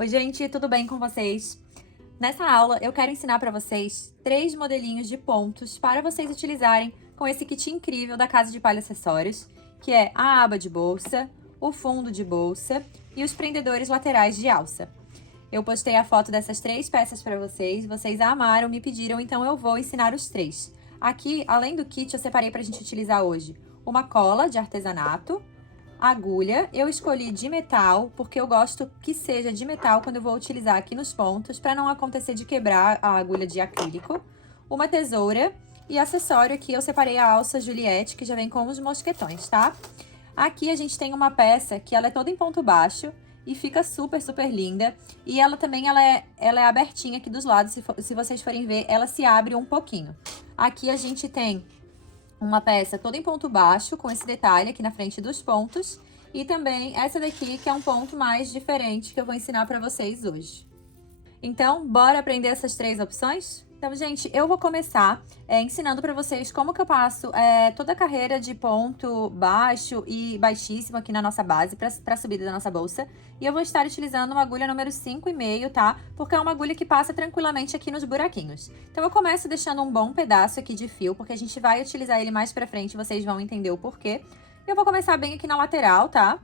Oi, gente, tudo bem com vocês? Nessa aula, eu quero ensinar para vocês 3 modelinhos de pontos para vocês utilizarem com esse kit incrível da Casa de Palha Acessórios, que é a aba de bolsa, o fundo de bolsa e os prendedores laterais de alça. Eu postei a foto dessas 3 peças para vocês amaram, me pediram, então eu vou ensinar os 3. Aqui, além do kit, eu separei para a gente utilizar hoje uma cola de artesanato, agulha, eu escolhi de metal, porque eu gosto que seja de metal quando eu vou utilizar aqui nos pontos, para não acontecer de quebrar a agulha de acrílico. Uma tesoura e acessório aqui eu separei a alça Juliette, que já vem com os mosquetões, tá? Aqui a gente tem uma peça que ela é toda em ponto baixo e fica super, super linda. E ela também ela é abertinha aqui dos lados, se vocês forem ver, ela se abre um pouquinho. Aqui a gente tem uma peça toda em ponto baixo, com esse detalhe aqui na frente dos pontos. E também essa daqui, que é um ponto mais diferente, que eu vou ensinar para vocês hoje. Então, bora aprender essas 3 opções? Então, gente, eu vou começar ensinando para vocês como que eu passo toda a carreira de ponto baixo e baixíssimo aqui na nossa base para a subida da nossa bolsa. E eu vou estar utilizando uma agulha número 5,5, tá? Porque é uma agulha que passa tranquilamente aqui nos buraquinhos. Então, eu começo deixando um bom pedaço aqui de fio, porque a gente vai utilizar ele mais pra frente, vocês vão entender o porquê. Eu vou começar bem aqui na lateral, tá?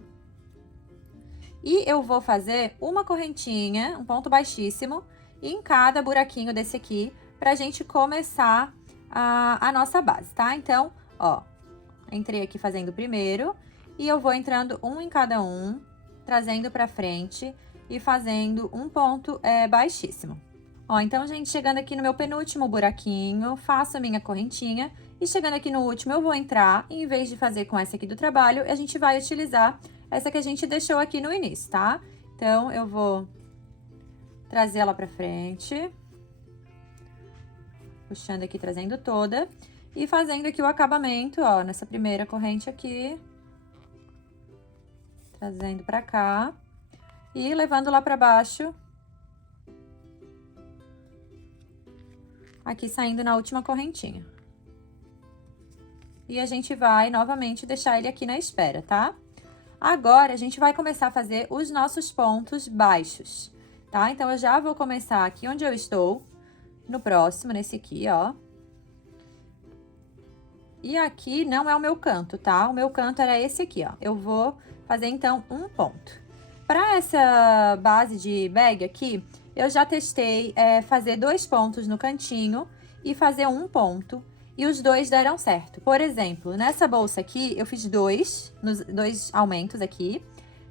E eu vou fazer uma correntinha, um ponto baixíssimo, em cada buraquinho desse aqui, pra gente começar a nossa base, tá? Então, ó, entrei aqui fazendo o primeiro, e eu vou entrando um em cada um, trazendo pra frente e fazendo um ponto baixíssimo. Ó, então, gente, chegando aqui no meu penúltimo buraquinho, faço a minha correntinha, e chegando aqui no último eu vou entrar, e em vez de fazer com essa aqui do trabalho, a gente vai utilizar essa que a gente deixou aqui no início, tá? Então, eu vou trazer ela pra frente, puxando aqui, trazendo toda, e fazendo aqui o acabamento, ó, nessa primeira corrente aqui, trazendo pra cá, e levando lá pra baixo, aqui saindo na última correntinha. E a gente vai, novamente, deixar ele aqui na espera, tá? Agora, a gente vai começar a fazer os nossos pontos baixos, tá? Então, eu já vou começar aqui onde eu estou, no próximo, nesse aqui, ó. E aqui não é o meu canto, tá? O meu canto era esse aqui, ó. Eu vou fazer, então, um ponto. Para essa base de bag aqui, eu já testei fazer 2 pontos no cantinho e fazer um ponto. E os 2 deram certo. Por exemplo, nessa bolsa aqui, eu fiz 2 aumentos aqui.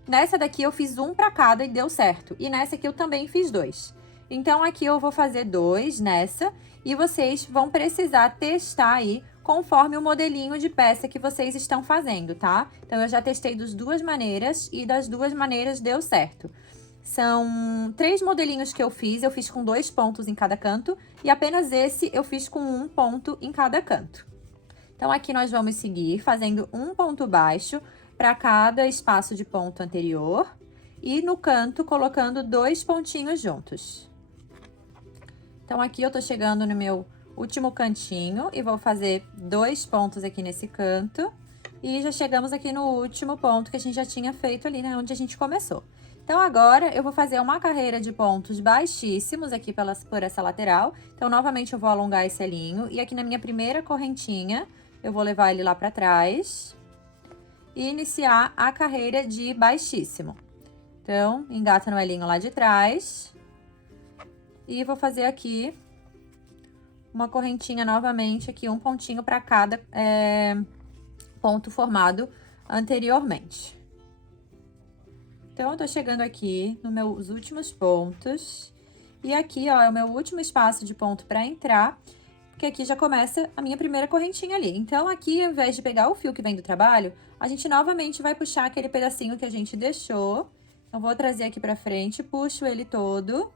Nessa daqui, eu fiz um para cada e deu certo. E nessa aqui, eu também fiz 2. Então, aqui eu vou fazer 2 nessa. E vocês vão precisar testar aí, conforme o modelinho de peça que vocês estão fazendo, tá? Então, eu já testei das 2 maneiras e das 2 maneiras deu certo. São 3 modelinhos que eu fiz com 2 pontos em cada canto, e apenas esse eu fiz com 1 ponto em cada canto. Então, aqui nós vamos seguir fazendo um ponto baixo para cada espaço de ponto anterior, e no canto colocando 2 pontinhos juntos. Então, aqui eu tô chegando no meu último cantinho, e vou fazer 2 pontos aqui nesse canto, e já chegamos aqui no último ponto que a gente já tinha feito ali, né, onde a gente começou. Então, agora, eu vou fazer uma carreira de pontos baixíssimos aqui por essa lateral. Então, novamente, eu vou alongar esse elinho. E aqui na minha primeira correntinha, eu vou levar ele lá pra trás. E iniciar a carreira de baixíssimo. Então, engata no elinho lá de trás. E vou fazer aqui uma correntinha novamente, aqui um pontinho para cada ponto formado anteriormente. Então, eu tô chegando aqui nos meus últimos pontos. E aqui, ó, é o meu último espaço de ponto para entrar, porque aqui já começa a minha primeira correntinha ali. Então, aqui, ao invés de pegar o fio que vem do trabalho, a gente novamente vai puxar aquele pedacinho que a gente deixou. Então, vou trazer aqui pra frente, puxo ele todo.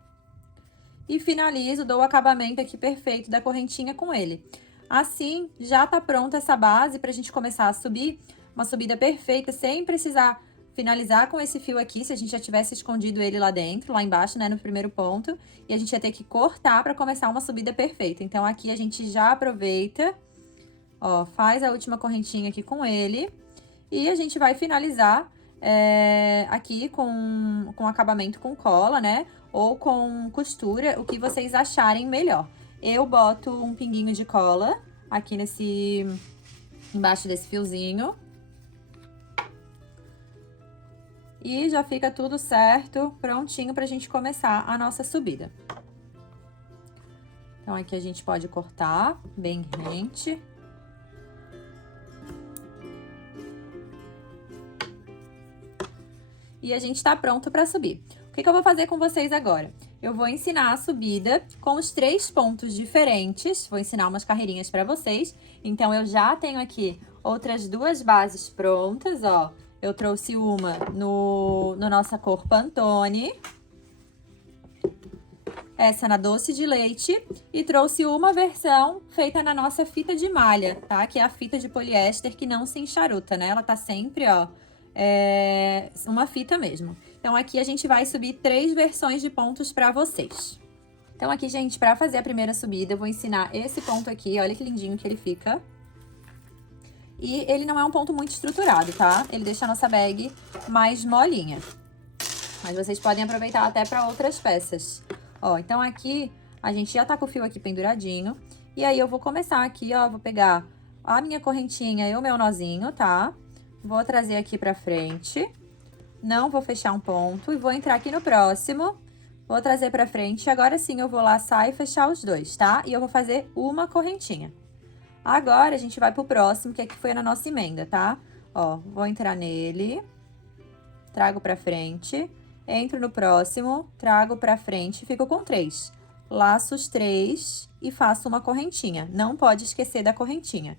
E finalizo, dou o acabamento aqui perfeito da correntinha com ele. Assim, já tá pronta essa base pra gente começar a subir, uma subida perfeita, sem precisar finalizar com esse fio aqui, se a gente já tivesse escondido ele lá dentro, lá embaixo, né, no primeiro ponto. E a gente ia ter que cortar pra começar uma subida perfeita. Então, aqui a gente já aproveita, ó, faz a última correntinha aqui com ele. E a gente vai finalizar aqui com acabamento com cola, né? Ou com costura, o que vocês acharem melhor. Eu boto um pinguinho de cola aqui embaixo desse fiozinho. E já fica tudo certo, prontinho pra gente começar a nossa subida. Então, aqui a gente pode cortar bem rente. E a gente tá pronto pra subir. O que eu vou fazer com vocês agora? Eu vou ensinar a subida com os 3 pontos diferentes. Vou ensinar umas carreirinhas pra vocês. Então, eu já tenho aqui outras 2 bases prontas, ó. Eu trouxe uma no nossa cor Pantone. Essa na doce de leite. E trouxe uma versão feita na nossa fita de malha, tá? Que é a fita de poliéster que não se enxaruta, né? Ela tá sempre, ó, uma fita mesmo. Então, aqui a gente vai subir 3 versões de pontos pra vocês. Então, aqui, gente, pra fazer a primeira subida, eu vou ensinar esse ponto aqui. Olha que lindinho que ele fica. E ele não é um ponto muito estruturado, tá? Ele deixa a nossa bag mais molinha. Mas vocês podem aproveitar até para outras peças. Ó, então aqui a gente já tá com o fio aqui penduradinho. E aí eu vou começar aqui, ó, vou pegar a minha correntinha e o meu nozinho, tá? Vou trazer aqui pra frente. Não vou fechar um ponto e vou entrar aqui no próximo. Vou trazer pra frente. Agora sim eu vou laçar e fechar os dois, tá? E eu vou fazer uma correntinha. Agora, a gente vai pro próximo, que aqui foi na nossa emenda, tá? Ó, vou entrar nele, trago pra frente, entro no próximo, trago pra frente, fico com 3. Laço os 3 e faço uma correntinha. Não pode esquecer da correntinha.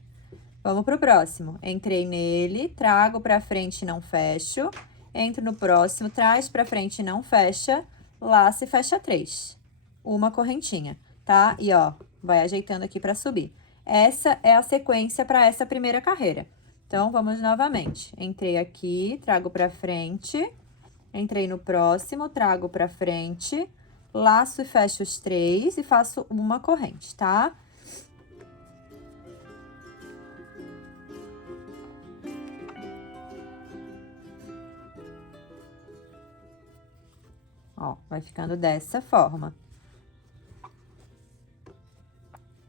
Vamos pro próximo. Entrei nele, trago pra frente e não fecho. Entro no próximo, traz pra frente e não fecha. Laço e fecha 3. Uma correntinha, tá? E, ó, vai ajeitando aqui pra subir. Essa é a sequência para essa primeira carreira. Então, vamos novamente. Entrei aqui, trago pra frente. Entrei no próximo, trago pra frente. Laço e fecho os 3 e faço uma corrente, tá? Ó, vai ficando dessa forma.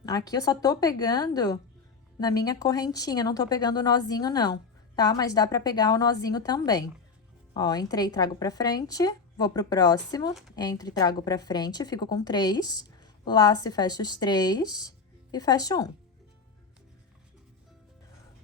Aqui eu só tô pegando na minha correntinha, não tô pegando o nozinho não, tá? Mas dá pra pegar o nozinho também. Ó, entrei e trago pra frente, vou pro próximo, entro e trago pra frente, fico com 3, laço e fecho os 3 e fecho 1.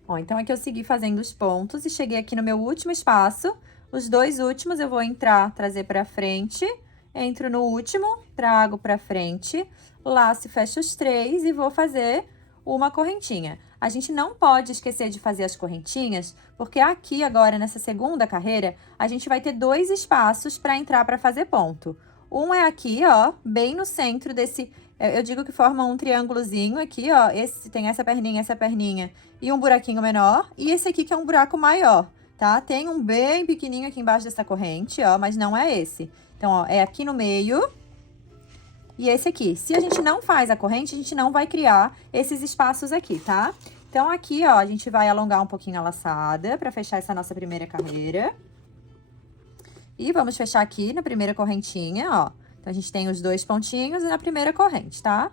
Ó, então aqui eu segui fazendo os pontos e cheguei aqui no meu último espaço. Os 2 últimos eu vou entrar, trazer pra frente, entro no último, trago pra frente, laço e fecho os 3 e vou fazer uma correntinha. A gente não pode esquecer de fazer as correntinhas, porque aqui agora, nessa segunda carreira, a gente vai ter 2 espaços para entrar para fazer ponto. Um é aqui, ó, bem no centro desse, eu digo que forma um triângulozinho aqui, ó, esse tem essa perninha e um buraquinho menor, e esse aqui que é um buraco maior, tá? Tem um bem pequenininho aqui embaixo dessa corrente, ó, mas não é esse. Então, ó, é aqui no meio e esse aqui. Se a gente não faz a corrente, a gente não vai criar esses espaços aqui, tá? Então, aqui, ó, a gente vai alongar um pouquinho a laçada pra fechar essa nossa primeira carreira. E vamos fechar aqui na primeira correntinha, ó. Então, a gente tem os 2 pontinhos e na primeira corrente, tá?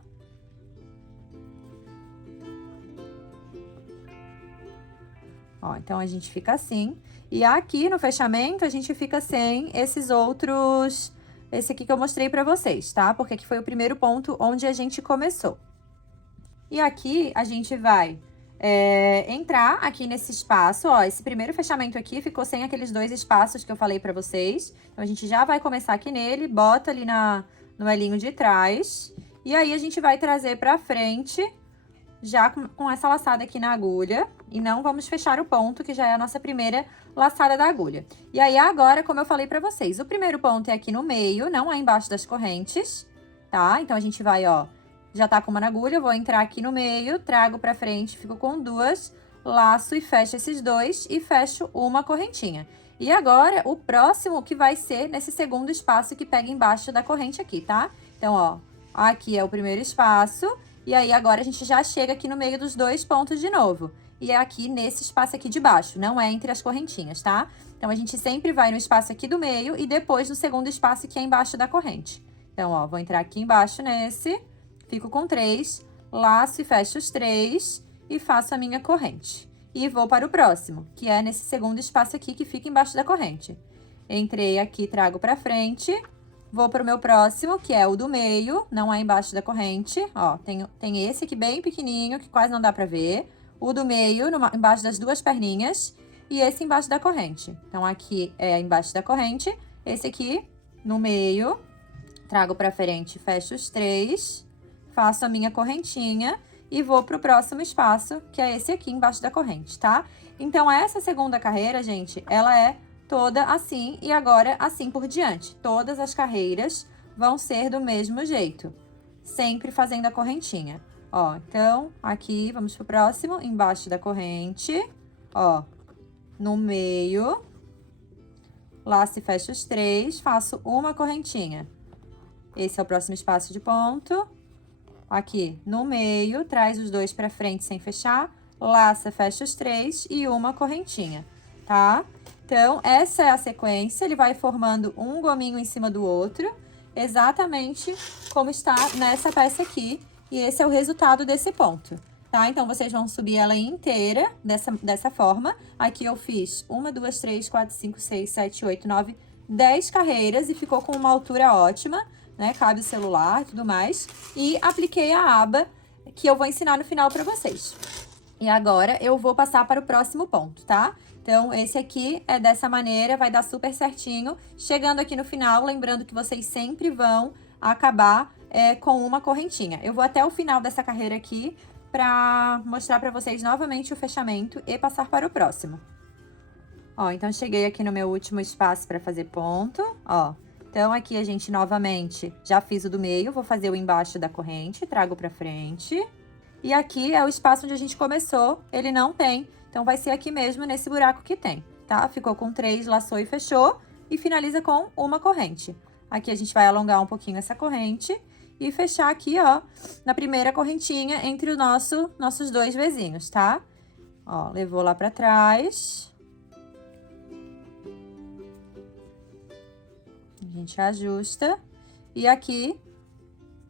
Ó, então, a gente fica assim. E aqui no fechamento, a gente fica sem esses outros... Esse aqui que eu mostrei pra vocês, tá? Porque aqui foi o primeiro ponto onde a gente começou. E aqui, a gente vai entrar aqui nesse espaço, ó. Esse primeiro fechamento aqui ficou sem aqueles 2 espaços que eu falei pra vocês. Então, a gente já vai começar aqui nele, bota ali no elinho de trás. E aí, a gente vai trazer pra frente, já com essa laçada aqui na agulha. E não vamos fechar o ponto, que já é a nossa primeira laçada da agulha. E aí, agora, como eu falei pra vocês, o primeiro ponto é aqui no meio, não é embaixo das correntes, tá? Então, a gente vai, ó, já tá com uma na agulha, eu vou entrar aqui no meio, trago pra frente, fico com 2, laço e fecho esses 2 e fecho uma correntinha. E agora, o próximo que vai ser nesse segundo espaço que pega embaixo da corrente aqui, tá? Então, ó, aqui é o primeiro espaço, e aí agora a gente já chega aqui no meio dos 2 pontos de novo. E é aqui nesse espaço aqui de baixo, não é entre as correntinhas, tá? Então, a gente sempre vai no espaço aqui do meio e depois no segundo espaço que é embaixo da corrente. Então, ó, vou entrar aqui embaixo nesse, fico com 3, laço e fecho os 3 e faço a minha corrente. E vou para o próximo, que é nesse segundo espaço aqui que fica embaixo da corrente. Entrei aqui, trago pra frente, vou para o meu próximo, que é o do meio, não é embaixo da corrente. Ó, tem esse aqui bem pequenininho, que quase não dá pra ver. O do meio, embaixo das duas perninhas, e esse embaixo da corrente. Então, aqui é embaixo da corrente, esse aqui no meio, trago pra frente, fecho os 3, faço a minha correntinha e vou pro próximo espaço, que é esse aqui embaixo da corrente, tá? Então, essa segunda carreira, gente, ela é toda assim e agora assim por diante. Todas as carreiras vão ser do mesmo jeito, sempre fazendo a correntinha. Ó, então, aqui, vamos pro próximo, embaixo da corrente, ó, no meio, laço e fecho os 3, faço uma correntinha. Esse é o próximo espaço de ponto. Aqui no meio, traz os 2 pra frente sem fechar, laça, fecha os 3 e uma correntinha, tá? Então, essa é a sequência, ele vai formando um gominho em cima do outro, exatamente como está nessa peça aqui, e esse é o resultado desse ponto, tá? Então, vocês vão subir ela inteira dessa forma. Aqui eu fiz 1, 2, 3, 4, 5, 6, 7, 8, 9, 10 carreiras e ficou com uma altura ótima, né? Cabe o celular e tudo mais. E apliquei a aba que eu vou ensinar no final pra vocês. E agora eu vou passar para o próximo ponto, tá? Então, esse aqui é dessa maneira, vai dar super certinho. Chegando aqui no final, lembrando que vocês sempre vão acabar com uma correntinha. Eu vou até o final dessa carreira aqui pra mostrar pra vocês novamente o fechamento e passar para o próximo. Ó, então cheguei aqui no meu último espaço pra fazer ponto, ó. Então, aqui a gente, novamente, já fiz o do meio, vou fazer o embaixo da corrente, trago pra frente. E aqui é o espaço onde a gente começou, ele não tem, então vai ser aqui mesmo, nesse buraco que tem, tá? Ficou com 3, laçou e fechou, e finaliza com uma corrente. Aqui a gente vai alongar um pouquinho essa corrente e fechar aqui, ó, na primeira correntinha entre o nossos 2 vizinhos, tá? Ó, levou lá pra trás. A gente ajusta. E aqui,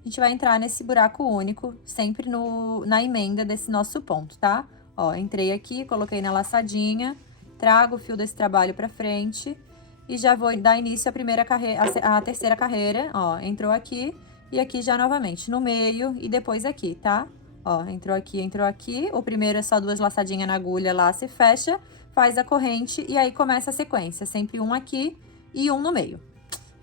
a gente vai entrar nesse buraco único, sempre na emenda desse nosso ponto, tá? Ó, entrei aqui, coloquei na laçadinha, trago o fio desse trabalho pra frente e já vou dar início à primeira carreira, a terceira carreira, ó, entrou aqui e aqui já novamente, no meio e depois aqui, tá? Ó, entrou aqui, o primeiro é só 2 laçadinhas na agulha, laça e fecha, faz a corrente e aí começa a sequência, sempre um aqui e um no meio.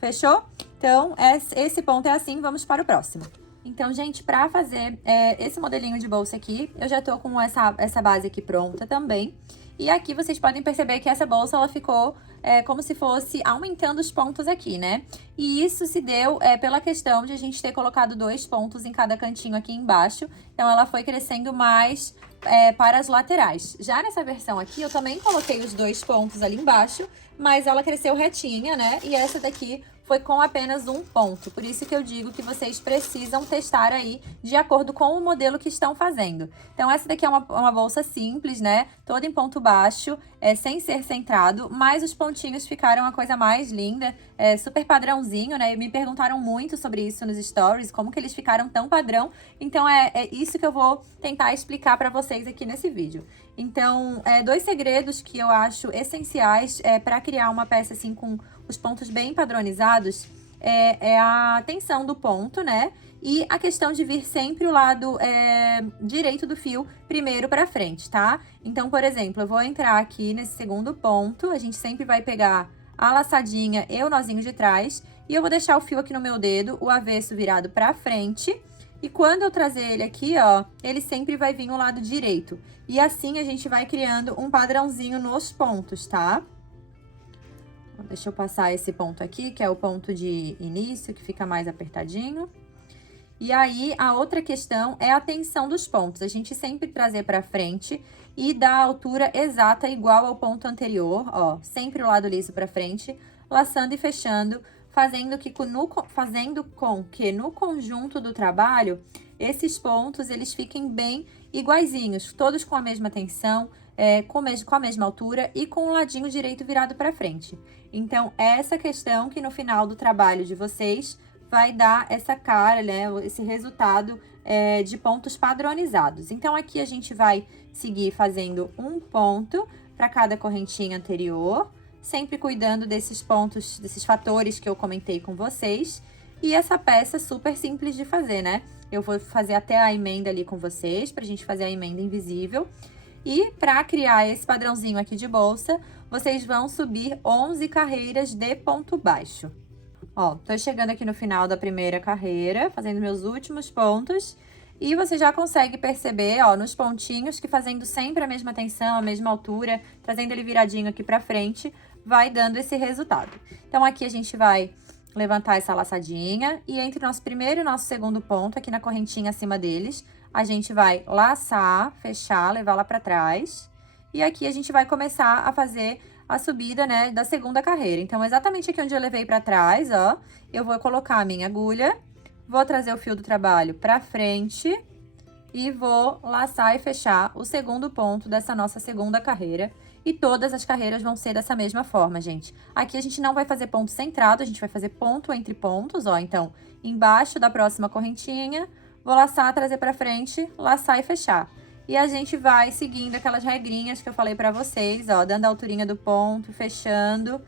Fechou? Então, esse ponto é assim, vamos para o próximo. Então, gente, pra fazer esse modelinho de bolsa aqui, eu já tô com essa base aqui pronta também. E aqui vocês podem perceber que essa bolsa, ela ficou como se fosse aumentando os pontos aqui, né? E isso se deu pela questão de a gente ter colocado 2 pontos em cada cantinho aqui embaixo. Então, ela foi crescendo mais para as laterais. Já nessa versão aqui, eu também coloquei os 2 pontos ali embaixo, mas ela cresceu retinha, né? E essa daqui foi com apenas um ponto. Por isso que eu digo que vocês precisam testar aí de acordo com o modelo que estão fazendo. Então, essa daqui é uma bolsa simples, né? Toda em ponto baixo, sem ser centrado, mas os pontinhos ficaram a coisa mais linda, super padrãozinho, né? E me perguntaram muito sobre isso nos stories, como que eles ficaram tão padrão. Então, é isso que eu vou tentar explicar para vocês aqui nesse vídeo. Então, 2 segredos que eu acho essenciais para criar uma peça assim com os pontos bem padronizados é a tensão do ponto, né? E a questão de vir sempre o lado direito do fio primeiro para frente, tá? Então, por exemplo, eu vou entrar aqui nesse segundo ponto, a gente sempre vai pegar a laçadinha e o nozinho de trás, e eu vou deixar o fio aqui no meu dedo, o avesso virado para frente. E quando eu trazer ele aqui, ó, ele sempre vai vir o lado direito. E assim a gente vai criando um padrãozinho nos pontos, tá? Deixa eu passar esse ponto aqui, que é o ponto de início, que fica mais apertadinho. E aí, a outra questão é a tensão dos pontos. A gente sempre trazer pra frente e dar a altura exata igual ao ponto anterior, ó. Sempre o lado liso pra frente, laçando e fechando, fazendo com que no conjunto do trabalho, esses pontos, eles fiquem bem iguaizinhos, todos com a mesma tensão, com a mesma altura e com o ladinho direito virado para frente. Então, essa questão que no final do trabalho de vocês vai dar essa cara, né, esse resultado de pontos padronizados. Então, aqui a gente vai seguir fazendo um ponto para cada correntinha anterior, sempre cuidando desses pontos, desses fatores que eu comentei com vocês. E essa peça é super simples de fazer, né? Eu vou fazer até a emenda ali com vocês, pra gente fazer a emenda invisível. E para criar esse padrãozinho aqui de bolsa, vocês vão subir 11 carreiras de ponto baixo. Ó, tô chegando aqui no final da primeira carreira, fazendo meus últimos pontos. E você já consegue perceber, ó, nos pontinhos, que fazendo sempre a mesma tensão, a mesma altura, trazendo ele viradinho aqui pra frente, vai dando esse resultado. Então, aqui a gente vai levantar essa laçadinha e entre o nosso primeiro e o nosso segundo ponto, aqui na correntinha acima deles, a gente vai laçar, fechar, levar lá pra trás. E aqui a gente vai começar a fazer a subida, né, da segunda carreira. Então, exatamente aqui onde eu levei pra trás, ó, eu vou colocar a minha agulha, vou trazer o fio do trabalho pra frente e vou laçar e fechar o segundo ponto dessa nossa segunda carreira. E todas as carreiras vão ser dessa mesma forma, gente. Aqui a gente não vai fazer ponto centrado, a gente vai fazer ponto entre pontos, ó. Então, embaixo da próxima correntinha, vou laçar, trazer pra frente, laçar e fechar. E a gente vai seguindo aquelas regrinhas que eu falei pra vocês, ó, dando a alturinha do ponto, fechando,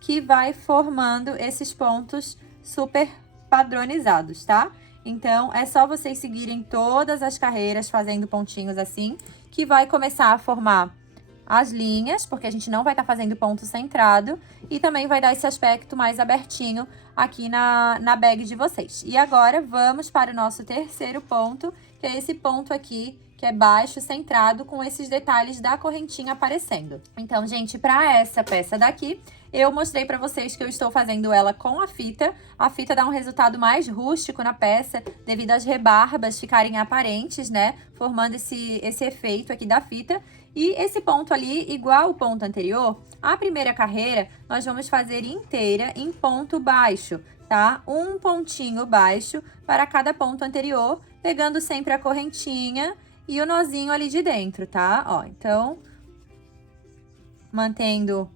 que vai formando esses pontos super padronizados, tá? Então, é só vocês seguirem todas as carreiras fazendo pontinhos assim, que vai começar a formar as linhas, porque a gente não vai estar fazendo ponto centrado, e também vai dar esse aspecto mais abertinho aqui na bag de vocês. E agora, vamos para o nosso terceiro ponto, que é esse ponto aqui, que é baixo, centrado, com esses detalhes da correntinha aparecendo. Então, gente, para essa peça daqui, eu mostrei para vocês que eu estou fazendo ela com a fita. A fita dá um resultado mais rústico na peça, devido às rebarbas ficarem aparentes, né? Formando esse efeito aqui da fita. E esse ponto ali, igual o ponto anterior, a primeira carreira, nós vamos fazer inteira em ponto baixo, tá? Um pontinho baixo para cada ponto anterior, pegando sempre a correntinha e o nozinho ali de dentro, tá? Ó, então, mantendo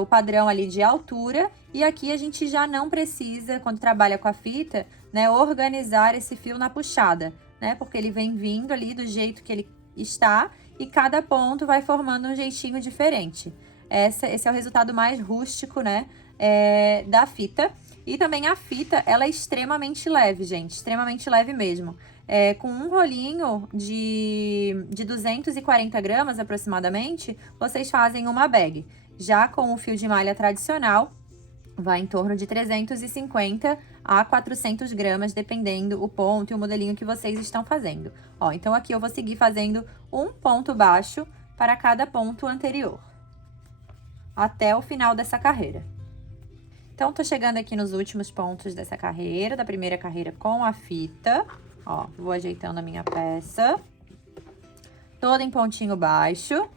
o padrão ali de altura. E aqui a gente já não precisa, quando trabalha com a fita, né, organizar esse fio na puxada, né? Porque ele vem vindo ali do jeito que ele está e cada ponto vai formando um jeitinho diferente. Esse é o resultado mais rústico, né, da fita. E também a fita, ela é extremamente leve, gente, extremamente leve mesmo. Com um rolinho de 240 gramas aproximadamente, vocês fazem uma bag. Já com o fio de malha tradicional, vai em torno de 350 a 400 gramas, dependendo o ponto e o modelinho que vocês estão fazendo. Ó, então aqui eu vou seguir fazendo um ponto baixo para cada ponto anterior, até o final dessa carreira. Então, tô chegando aqui nos últimos pontos dessa carreira, da primeira carreira com a fita. Ó, vou ajeitando a minha peça, toda em pontinho baixo.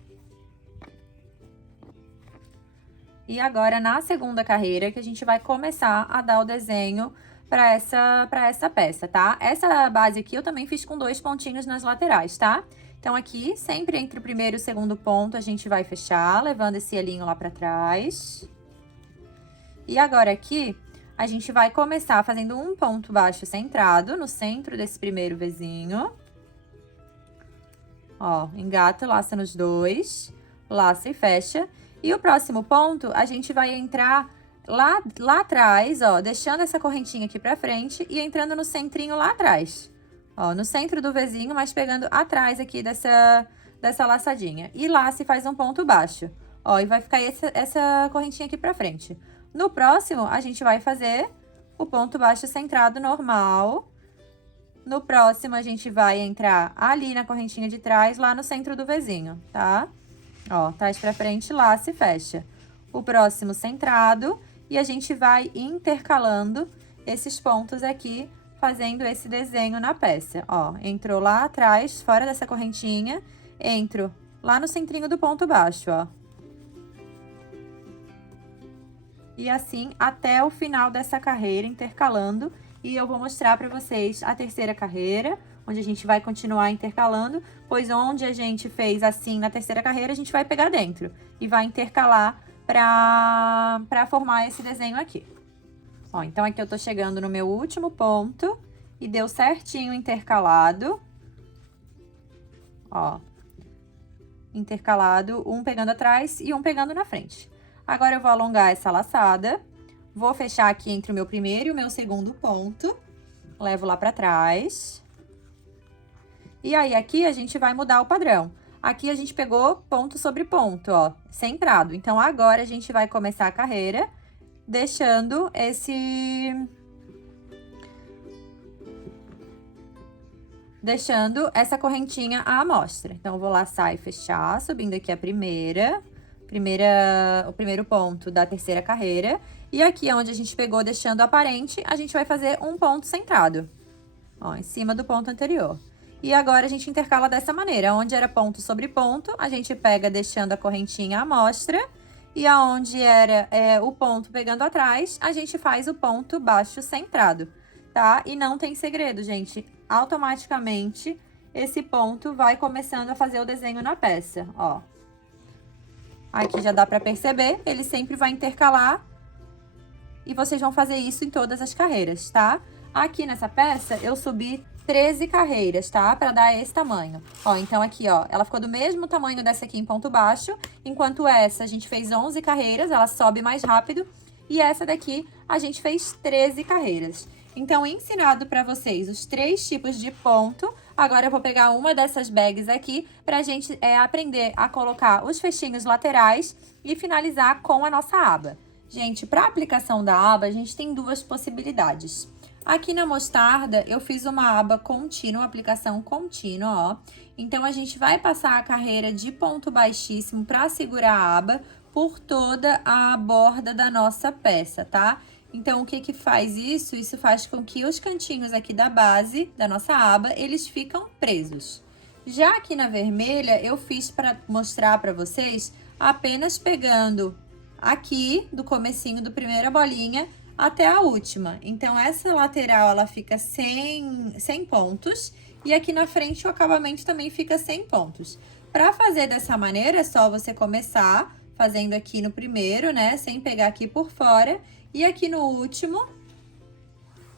E agora, na segunda carreira, que a gente vai começar a dar o desenho para essa peça, tá? Essa base aqui eu também fiz com 2 pontinhos nas laterais, tá? Então, aqui, sempre entre o primeiro e o segundo ponto, a gente vai fechar, levando esse elinho lá para trás. E agora, aqui, a gente vai começar fazendo um ponto baixo centrado no centro desse primeiro Vzinho. Ó, engata, laça nos dois, laça e fecha. E o próximo ponto, a gente vai entrar lá atrás, ó, deixando essa correntinha aqui pra frente e entrando no centrinho lá atrás. Ó, no centro do Vzinho, mas pegando atrás aqui dessa laçadinha. E lá se faz um ponto baixo. Ó, e vai ficar essa correntinha aqui pra frente. No próximo, a gente vai fazer o ponto baixo centrado normal. No próximo, a gente vai entrar ali na correntinha de trás, lá no centro do Vzinho, tá? Ó, traz pra frente, laça e fecha. O próximo centrado, e a gente vai intercalando esses pontos aqui, fazendo esse desenho na peça. Ó, entrou lá atrás, fora dessa correntinha, entro lá no centrinho do ponto baixo, ó. E assim, até o final dessa carreira, intercalando. E eu vou mostrar pra vocês a terceira carreira, onde a gente vai continuar intercalando, pois onde a gente fez assim na terceira carreira, a gente vai pegar dentro e vai intercalar para formar esse desenho aqui. Ó, então aqui eu tô chegando no meu último ponto e deu certinho intercalado. Ó, intercalado, um pegando atrás e um pegando na frente. Agora eu vou alongar essa laçada, vou fechar aqui entre o meu primeiro e o meu segundo ponto, levo lá pra trás. E aí, aqui a gente vai mudar o padrão. Aqui a gente pegou ponto sobre ponto, ó, centrado. Então, agora a gente vai começar a carreira deixando essa correntinha à amostra. Então, eu vou laçar e fechar, subindo aqui a o primeiro ponto da terceira carreira. E aqui, onde a gente pegou deixando aparente, a gente vai fazer um ponto centrado, ó, em cima do ponto anterior. E agora, a gente intercala dessa maneira. Onde era ponto sobre ponto, a gente pega deixando a correntinha à amostra. E aonde era o ponto pegando atrás, a gente faz o ponto baixo centrado, tá? E não tem segredo, gente. Automaticamente, esse ponto vai começando a fazer o desenho na peça, ó. Aqui já dá pra perceber, ele sempre vai intercalar. E vocês vão fazer isso em todas as carreiras, tá? Aqui nessa peça, eu subi 13 carreiras, tá? Pra dar esse tamanho. Ó, então aqui, ó, ela ficou do mesmo tamanho dessa aqui em ponto baixo, enquanto essa a gente fez 11 carreiras, ela sobe mais rápido, e essa daqui a gente fez 13 carreiras. Então, ensinado pra vocês os 3 tipos de ponto, agora eu vou pegar uma dessas bags aqui pra gente aprender a colocar os fechinhos laterais e finalizar com a nossa aba. Gente, pra aplicação da aba, a gente tem 2 possibilidades. Aqui na mostarda, eu fiz uma aba contínua, aplicação contínua, ó. Então, a gente vai passar a carreira de ponto baixíssimo para segurar a aba por toda a borda da nossa peça, tá? Então, o que que faz isso? Isso faz com que os cantinhos aqui da base da nossa aba, eles ficam presos. Já aqui na vermelha, eu fiz para mostrar para vocês apenas pegando aqui do comecinho do primeira bolinha até a última. Então, essa lateral, ela fica sem pontos. E aqui na frente, o acabamento também fica sem pontos. Para fazer dessa maneira, é só você começar fazendo aqui no primeiro, né? Sem pegar aqui por fora. E aqui no último,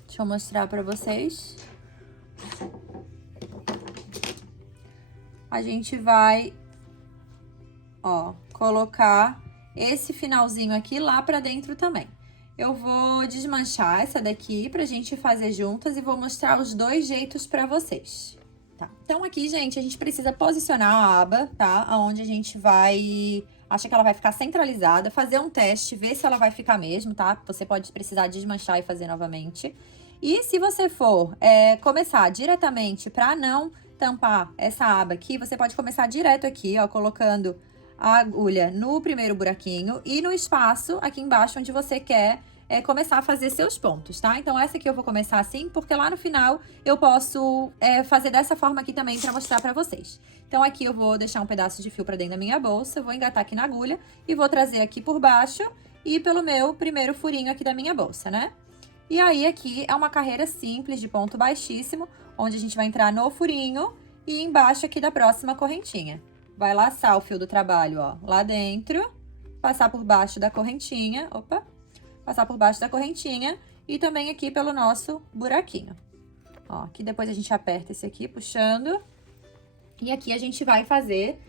deixa eu mostrar para vocês. A gente vai, ó, colocar esse finalzinho aqui lá para dentro também. Eu vou desmanchar essa daqui pra gente fazer juntas e vou mostrar os 2 jeitos pra vocês, tá? Então, aqui, gente, a gente precisa posicionar a aba, tá? Onde a gente vai... Acha que ela vai ficar centralizada, fazer um teste, ver se ela vai ficar mesmo, tá? Você pode precisar desmanchar e fazer novamente. E se você for começar diretamente pra não tampar essa aba aqui, você pode começar direto aqui, ó, colocando a agulha no primeiro buraquinho e no espaço aqui embaixo onde você quer começar a fazer seus pontos, tá? Então, essa aqui eu vou começar assim, porque lá no final eu posso fazer dessa forma aqui também pra mostrar pra vocês. Então, aqui eu vou deixar um pedaço de fio pra dentro da minha bolsa, vou engatar aqui na agulha e vou trazer aqui por baixo e pelo meu primeiro furinho aqui da minha bolsa, né? E aí, aqui é uma carreira simples de ponto baixíssimo, onde a gente vai entrar no furinho e embaixo aqui da próxima correntinha. Vai laçar o fio do trabalho, ó, lá dentro, passar por baixo da correntinha, opa, passar por baixo da correntinha e também aqui pelo nosso buraquinho. Ó, aqui depois a gente aperta esse aqui, puxando. E aqui a gente vai fazer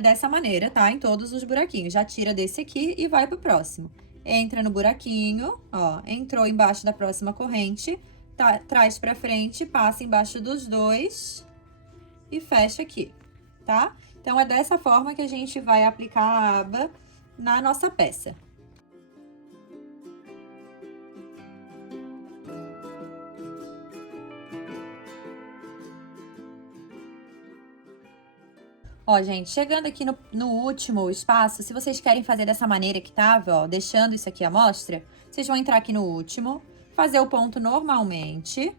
dessa maneira, tá? Em todos os buraquinhos. Já tira desse aqui e vai pro próximo. Entra no buraquinho, ó, entrou embaixo da próxima corrente, tá, traz pra frente, passa embaixo dos 2 e fecha aqui, tá? Então, é dessa forma que a gente vai aplicar a aba na nossa peça. Ó, gente, chegando aqui no último espaço, se vocês querem fazer dessa maneira que tava, ó, deixando isso aqui à mostra, vocês vão entrar aqui no último, fazer o ponto normalmente.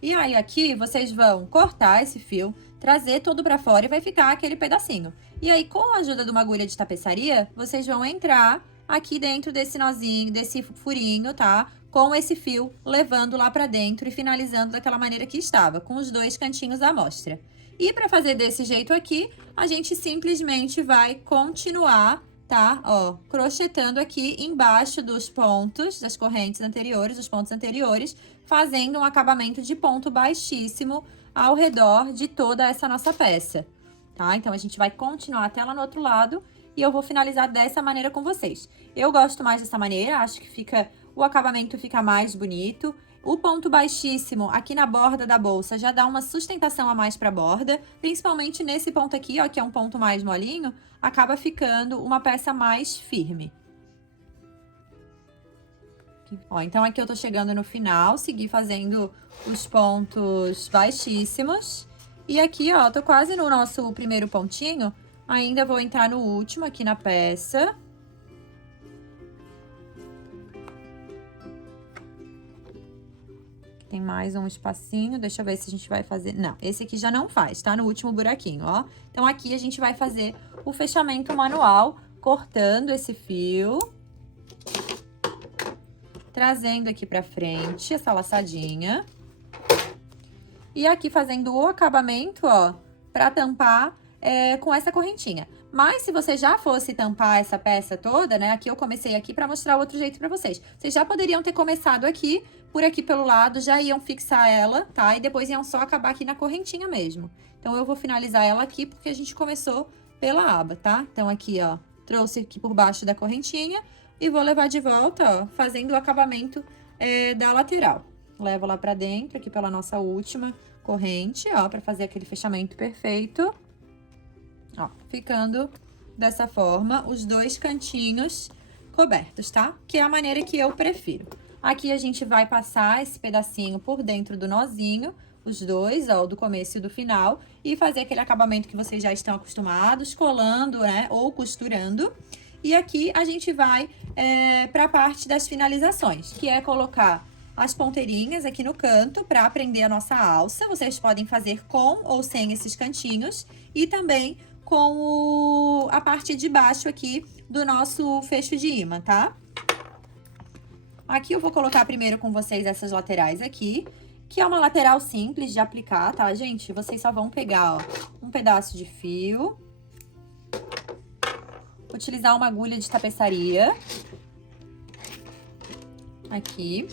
E E aí, aqui, vocês vão cortar esse fio, trazer todo pra fora e vai ficar aquele pedacinho. E aí, com a ajuda de uma agulha de tapeçaria, vocês vão entrar aqui dentro desse nozinho, desse furinho, tá? Com esse fio, levando lá pra dentro e finalizando daquela maneira que estava, com os dois cantinhos à mostra. E pra fazer desse jeito aqui, a gente simplesmente vai continuar, tá? Ó, crochetando aqui embaixo dos pontos, das correntes anteriores, dos pontos anteriores, fazendo um acabamento de ponto baixíssimo ao redor de toda essa nossa peça, tá? Então, a gente vai continuar até lá no outro lado e eu vou finalizar dessa maneira com vocês. Eu gosto mais dessa maneira, acho que o acabamento fica mais bonito. O ponto baixíssimo aqui na borda da bolsa já dá uma sustentação a mais para a borda, principalmente nesse ponto aqui, ó, que é um ponto mais molinho, acaba ficando uma peça mais firme. Ó, então aqui eu tô chegando no final, segui fazendo os pontos baixíssimos. E aqui, ó, tô quase no nosso primeiro pontinho, ainda vou entrar no último aqui na peça. Tem mais um espacinho, deixa eu ver se a gente vai fazer... Não, esse aqui já não faz, tá? No último buraquinho, ó. Então, aqui a gente vai fazer o fechamento manual, cortando esse fio. Trazendo aqui pra frente essa laçadinha. E aqui fazendo o acabamento, ó, pra tampar com essa correntinha. Mas se você já fosse tampar essa peça toda, né, aqui eu comecei aqui pra mostrar outro jeito pra vocês. Vocês já poderiam ter começado aqui, por aqui pelo lado, já iam fixar ela, tá? E depois iam só acabar aqui na correntinha mesmo. Então, eu vou finalizar ela aqui, porque a gente começou pela aba, tá? Então, aqui, ó, trouxe aqui por baixo da correntinha e vou levar de volta, ó, fazendo o acabamento da lateral. Levo lá pra dentro, aqui pela nossa última corrente, ó, pra fazer aquele fechamento perfeito. Ó, ficando dessa forma, os dois cantinhos cobertos, tá? Que é a maneira que eu prefiro. Aqui a gente vai passar esse pedacinho por dentro do nozinho, os dois, ó, do começo e do final, e fazer aquele acabamento que vocês já estão acostumados, colando, né, ou costurando. E aqui a gente vai pra parte das finalizações, que é colocar as ponteirinhas aqui no canto para prender a nossa alça. Vocês podem fazer com ou sem esses cantinhos e também com a parte de baixo aqui do nosso fecho de imã, tá? Aqui eu vou colocar primeiro com vocês essas laterais aqui, que é uma lateral simples de aplicar, tá, gente? Vocês só vão pegar, ó, um pedaço de fio, utilizar uma agulha de tapeçaria, aqui.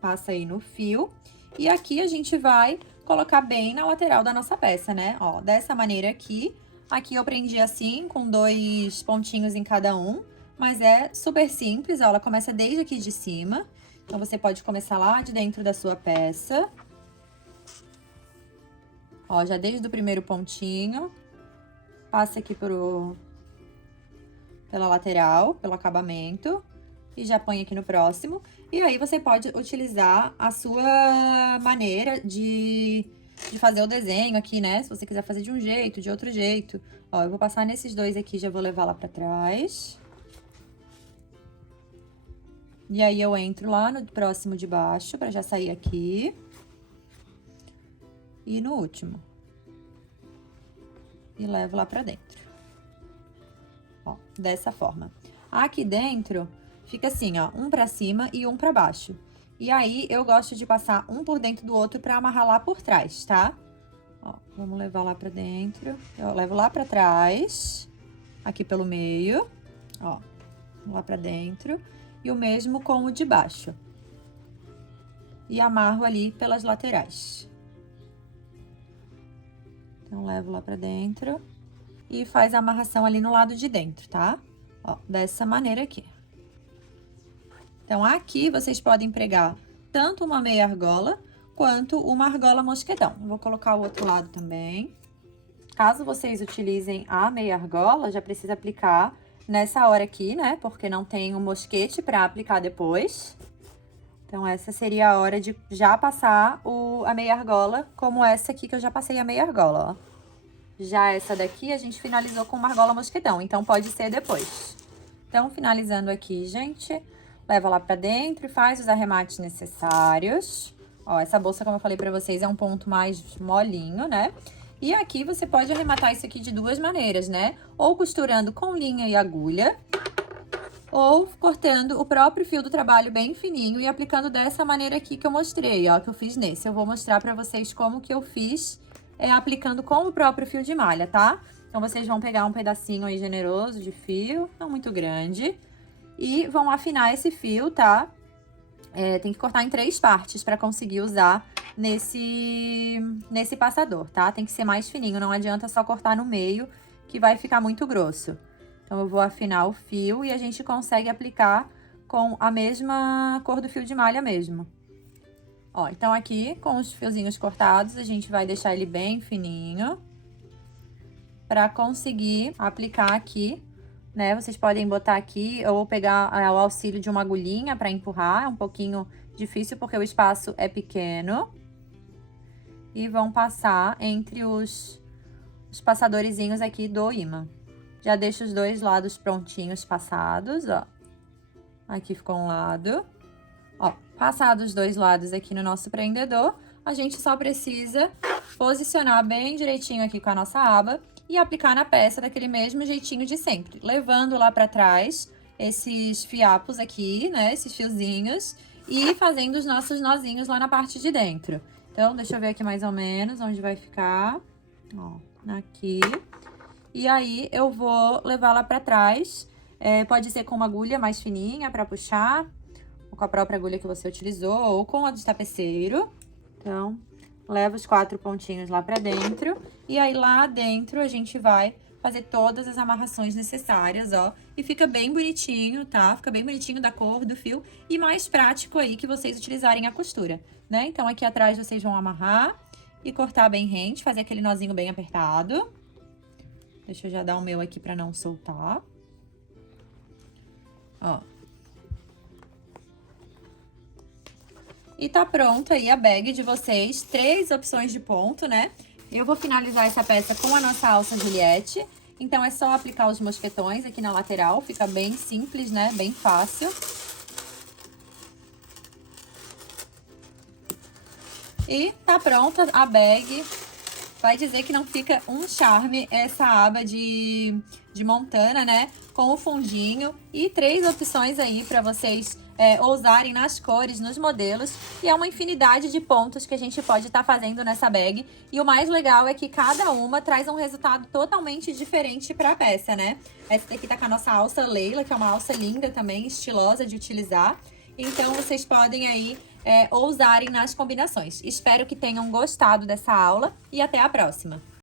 Passa aí no fio. E aqui a gente vai colocar bem na lateral da nossa peça, né? Ó, dessa maneira aqui. Aqui eu prendi assim, com dois pontinhos em cada um. Mas é super simples, ó. Ela começa desde aqui de cima. Então, você pode começar lá de dentro da sua peça. Ó, já desde o primeiro pontinho. Passa aqui pela lateral, pelo acabamento. E já põe aqui no próximo. E aí, você pode utilizar a sua maneira de fazer o desenho aqui, né? Se você quiser fazer de um jeito, de outro jeito. Ó, eu vou passar nesses dois aqui, já vou levar lá pra trás. E aí, eu entro lá no próximo de baixo, pra já sair aqui. E no último. E levo lá pra dentro. Ó, dessa forma. Aqui dentro... Fica assim, ó, um pra cima e um pra baixo. E aí, eu gosto de passar um por dentro do outro pra amarrar lá por trás, tá? Ó, vamos levar lá pra dentro. Eu levo lá pra trás, aqui pelo meio, ó, lá pra dentro. E o mesmo com o de baixo. E amarro ali pelas laterais. Então, levo lá pra dentro e faz a amarração ali no lado de dentro, tá? Ó, dessa maneira aqui. Então, aqui vocês podem pregar tanto uma meia argola quanto uma argola mosquetão. Vou colocar o outro lado também. Caso vocês utilizem a meia argola, já precisa aplicar nessa hora aqui, né? Porque não tem o mosquete para aplicar depois. Então, essa seria a hora de já passar a meia argola, como essa aqui que eu já passei a meia argola, ó. Já essa daqui a gente finalizou com uma argola mosquetão, então pode ser depois. Então, finalizando aqui, gente... leva lá pra dentro e faz os arremates necessários. Ó, essa bolsa, como eu falei pra vocês, é um ponto mais molinho, né? E aqui você pode arrematar isso aqui de duas maneiras, né? Ou costurando com linha e agulha, ou cortando o próprio fio do trabalho bem fininho e aplicando dessa maneira aqui que eu mostrei, ó, que eu fiz nesse. Eu vou mostrar pra vocês como que eu fiz, aplicando com o próprio fio de malha, tá? Então, vocês vão pegar um pedacinho aí generoso de fio, não muito grande, e vão afinar esse fio, tá? Tem que cortar em 3 partes pra conseguir usar nesse passador, tá? Tem que ser mais fininho, não adianta só cortar no meio, que vai ficar muito grosso. Então, eu vou afinar o fio e a gente consegue aplicar com a mesma cor do fio de malha mesmo. Ó, então aqui, com os fiozinhos cortados, a gente vai deixar ele bem fininho para conseguir aplicar aqui, né? Vocês podem botar aqui ou pegar o auxílio de uma agulhinha para empurrar, é um pouquinho difícil porque o espaço é pequeno. E vão passar entre os passadorezinhos aqui do ímã. Já deixo os 2 lados prontinhos passados, ó. Aqui ficou um lado. Ó, passados os 2 lados aqui no nosso prendedor, a gente só precisa posicionar bem direitinho aqui com a nossa aba e aplicar na peça daquele mesmo jeitinho de sempre, levando lá pra trás esses fiapos aqui, né, esses fiozinhos, e fazendo os nossos nozinhos lá na parte de dentro. Então, deixa eu ver aqui mais ou menos onde vai ficar, ó, aqui. E aí, eu vou levar lá pra trás, pode ser com uma agulha mais fininha pra puxar, ou com a própria agulha que você utilizou, ou com a de tapeceiro. Então, leva os 4 pontinhos lá pra dentro, e aí lá dentro a gente vai fazer todas as amarrações necessárias, ó. E fica bem bonitinho, tá? Fica bem bonitinho da cor do fio e mais prático aí que vocês utilizarem a costura, né? Então, aqui atrás vocês vão amarrar e cortar bem rente, fazer aquele nozinho bem apertado. Deixa eu já dar o meu aqui pra não soltar. Ó. E tá pronta aí a bag de vocês, 3 opções de ponto, né? Eu vou finalizar essa peça com a nossa alça Juliette. Então, é só aplicar os mosquetões aqui na lateral, fica bem simples, né? Bem fácil. E tá pronta a bag. Vai dizer que não fica um charme essa aba de Montana, né? Com o fundinho e 3 opções aí para vocês ousarem nas cores, nos modelos. E é uma infinidade de pontos que a gente pode estar fazendo nessa bag. E o mais legal é que cada uma traz um resultado totalmente diferente para a peça, né? Essa daqui tá com a nossa alça Leila, que é uma alça linda também, estilosa de utilizar. Então, vocês podem aí ousarem nas combinações. Espero que tenham gostado dessa aula e até a próxima!